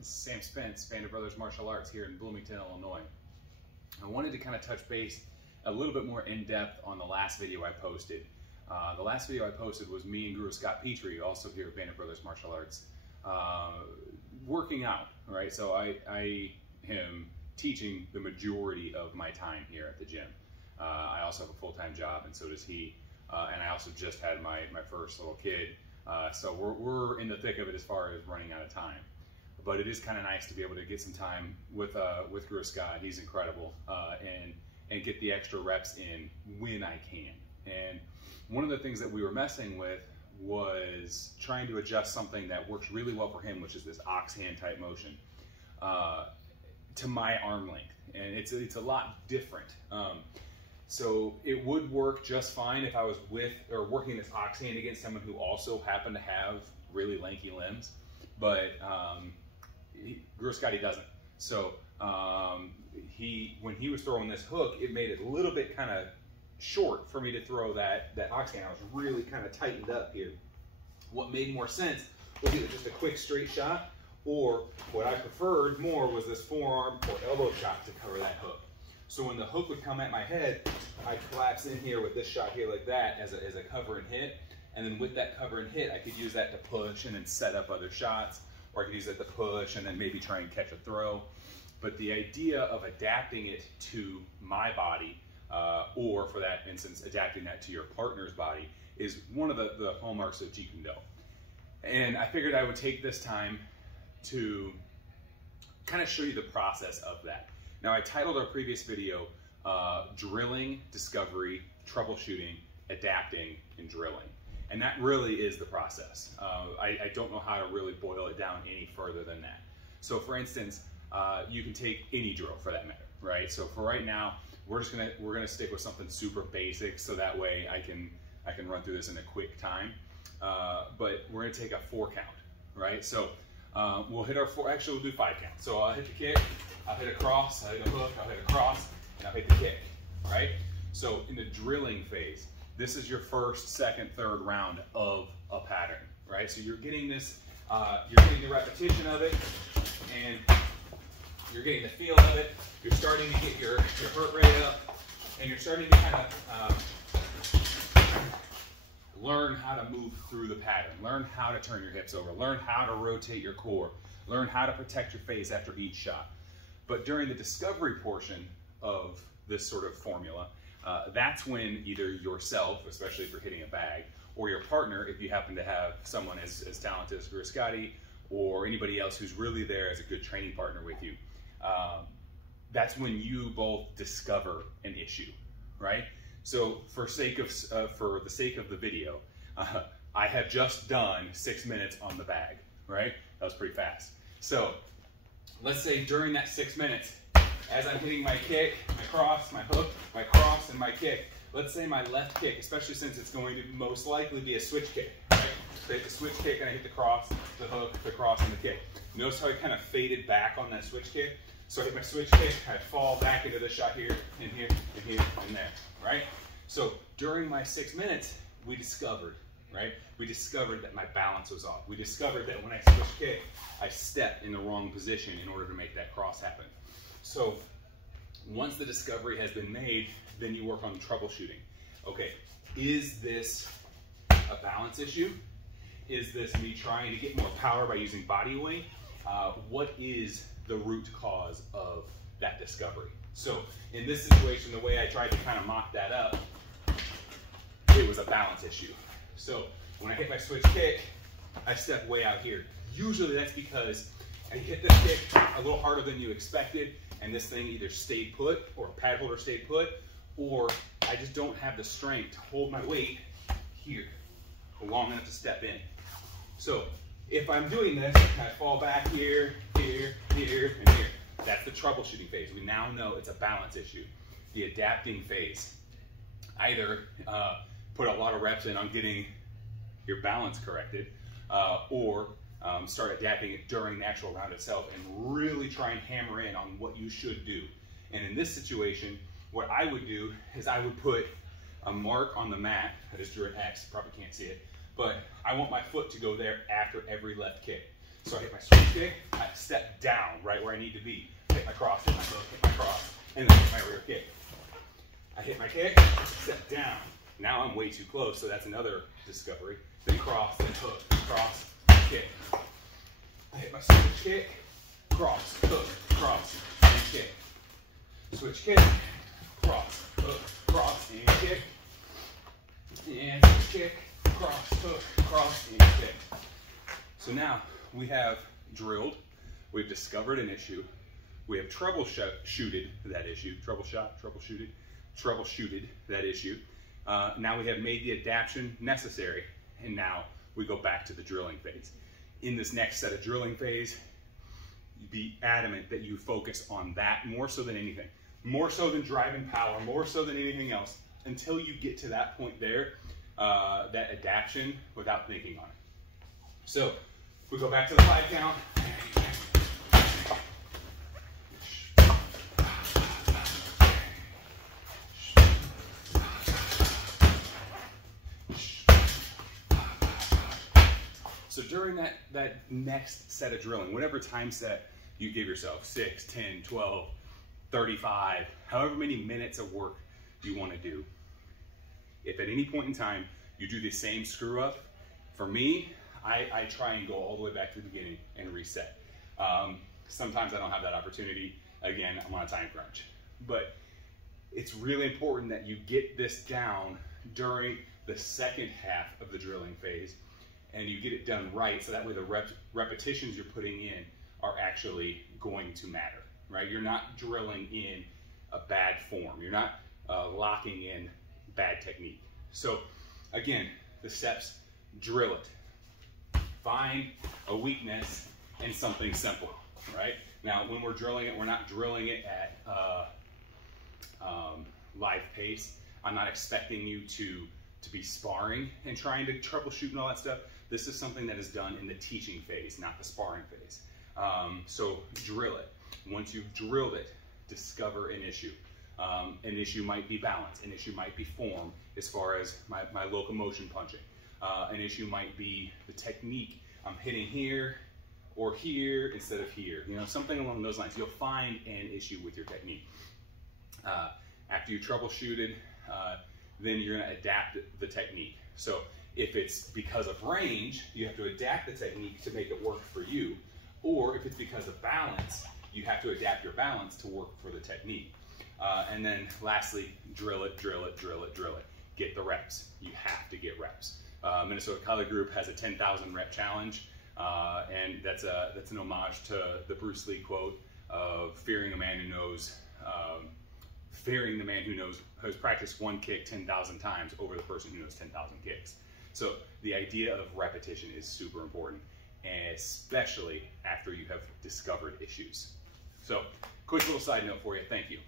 This is Sam Spence, Band of Brothers Martial Arts here in Bloomington, Illinois. I wanted to kind of touch base a little bit more in depth on the last video I posted. The last video I posted was me and Guru Scott Petrie, also here at Band of Brothers Martial Arts, working out, right? So I am teaching the majority of my time here at the gym. I also have a full-time job, and so does he. And I also just had my first little kid. So we're in the thick of it as far as running out of time. But it is kind of nice to be able to get some time with Guru Scott. He's incredible, and get the extra reps in when I can. And one of the things that we were messing with was trying to adjust something that works really well for him, which is this ox hand type motion, to my arm length. And it's a lot different. So it would work just fine if I was working this ox hand against someone who also happened to have really lanky limbs, but Guru Scott, he doesn't. So when he was throwing this hook, it made it a little bit kind of short for me to throw that ox hand. I was really kind of tightened up here. What made more sense was either just a quick straight shot, or what I preferred more was this forearm or elbow shot to cover that hook. So when the hook would come at my head, I'd collapse in here with this shot here like that as a cover and hit. And then with that cover and hit, I could use that to push and then set up other shots, or I could use that to push and then maybe try and catch a throw. But the idea of adapting it to my body, or for that instance, adapting that to your partner's body, is one of the hallmarks of Jeet Kune Do. And I figured I would take this time to kind of show you the process of that. Now, I titled our previous video, Drilling, Discovery, Troubleshooting, Adapting, and Drilling. And that really is the process. I don't know how to really boil it down any further than that. So for instance, you can take any drill for that matter, right? So for right now, we're gonna stick with something super basic, so that way I can run through this in a quick time. But we're gonna take a 4 count, right? So we'll hit our 4, actually we'll do 5 count. So I'll hit the kick, I'll hit a cross, I'll hit a hook, I'll hit a cross, and I'll hit the kick, right? So in the drilling phase, this is your first, second, third round of a pattern, right? So you're getting this, you're getting the repetition of it, and you're getting the feel of it. You're starting to get your heart rate up, and you're starting to kind of learn how to move through the pattern, learn how to turn your hips over, learn how to rotate your core, learn how to protect your face after each shot. But during the discovery portion of this sort of formula, that's when either yourself, especially if you're hitting a bag, or your partner, if you happen to have someone as talented as Guru Scotty, or anybody else who's really there as a good training partner with you, that's when you both discover an issue, right? So for the sake of the video, I have just done 6 minutes on the bag, right? That was pretty fast. So let's say during that 6 minutes, as I'm hitting my kick, my cross, my hook, my cross, and my kick, let's say my left kick, especially since it's going to most likely be a switch kick, right? So I hit the switch kick and I hit the cross, the hook, the cross, and the kick. Notice how I kind of faded back on that switch kick? So I hit my switch kick, I fall back into the shot here, and here, and here, and there, right? So during my 6 minutes, we discovered, right? We discovered that my balance was off. We discovered that when I switch kick, I stepped in the wrong position in order to make that cross happen. So once the discovery has been made, then you work on troubleshooting. Okay, is this a balance issue? Is this me trying to get more power by using body weight? What is the root cause of that discovery? So in this situation, the way I tried to kind of mock that up, it was a balance issue. So when I hit my switch kick, I step way out here. Usually that's because I hit this kick a little harder than you expected, and this thing either stayed put, or a pad holder stayed put, or I just don't have the strength to hold my weight here long enough to step in. So if I'm doing this, I fall back here, here, here, and here. That's the troubleshooting phase. We now know it's a balance issue. The adapting phase, either put a lot of reps in on getting your balance corrected, or start adapting it during the actual round itself and really try and hammer in on what you should do. And in this situation, what I would do is I would put a mark on the mat. I just drew an X, probably can't see it, but I want my foot to go there after every left kick. So I hit my switch kick, I step down right where I need to be. Hit my cross, hit my hook, hit my cross, and then hit my rear kick. I hit my kick, step down. Now I'm way too close, so that's another discovery. Then cross, then hook, cross, kick. I hit my switch kick, cross, hook, cross, and kick. Switch kick, cross, hook, cross, and kick. And switch kick, cross, hook, cross, and kick. So now we have drilled, we've discovered an issue, we have troubleshooted that issue, troubleshooted that issue. Now we have made the adaptation necessary, and now we go back to the drilling phase. In this next set of drilling phase, be adamant that you focus on that more so than anything. More so than driving power, more so than anything else, until you get to that point there, that adaptation without thinking on it. So, we go back to the 5 count. So during that next set of drilling, whatever time set you give yourself, 6, 10, 12, 35, however many minutes of work you want to do, if at any point in time you do the same screw up, for me, I try and go all the way back to the beginning and reset. Sometimes I don't have that opportunity. Again, I'm on a time crunch. But it's really important that you get this down during the second half of the drilling phase, and you get it done right, so that way the repetitions you're putting in are actually going to matter, right? You're not drilling in a bad form. You're not locking in bad technique. So again, the steps: drill it. Find a weakness in something simple, right? Now, when we're drilling it, we're not drilling it at live pace. I'm not expecting you to be sparring and trying to troubleshoot and all that stuff. This is something that is done in the teaching phase, not the sparring phase. So drill it. Once you've drilled it, discover an issue. An issue might be balance. An issue might be form, as far as my locomotion punching. An issue might be the technique. I'm hitting here or here instead of here. You know, something along those lines. You'll find an issue with your technique. After you troubleshooted, then you're going to adapt the technique. So if it's because of range, you have to adapt the technique to make it work for you. Or if it's because of balance, you have to adapt your balance to work for the technique. And then lastly, drill it, drill it, drill it, drill it. Get the reps. You have to get reps. Minnesota Color Group has a 10,000 rep challenge, and that's an homage to the Bruce Lee quote of fearing the man who has practiced one kick 10,000 times over the person who knows 10,000 kicks. So the idea of repetition is super important, especially after you have discovered issues. So quick little side note for you. Thank you.